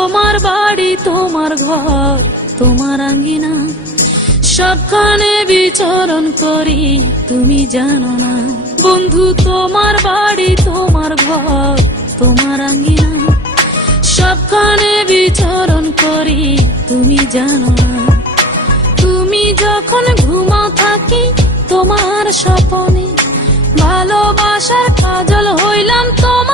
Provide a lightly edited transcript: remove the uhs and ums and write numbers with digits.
তোমার বাড়ি তোমার ঘর তোমার আঙ্গিনা, সবখানে বিচরণ করি তুমি জানো না। বন্ধু তোমার বাড়ি তোমার ঘর তোমার আঙ্গিনা, সবখানে বিচরণ করি তুমি জানো না। তুমি যখন ঘুমাও থাকি তোমার স্বপনে, ভালোবাসার কাজল হইলাম তোমার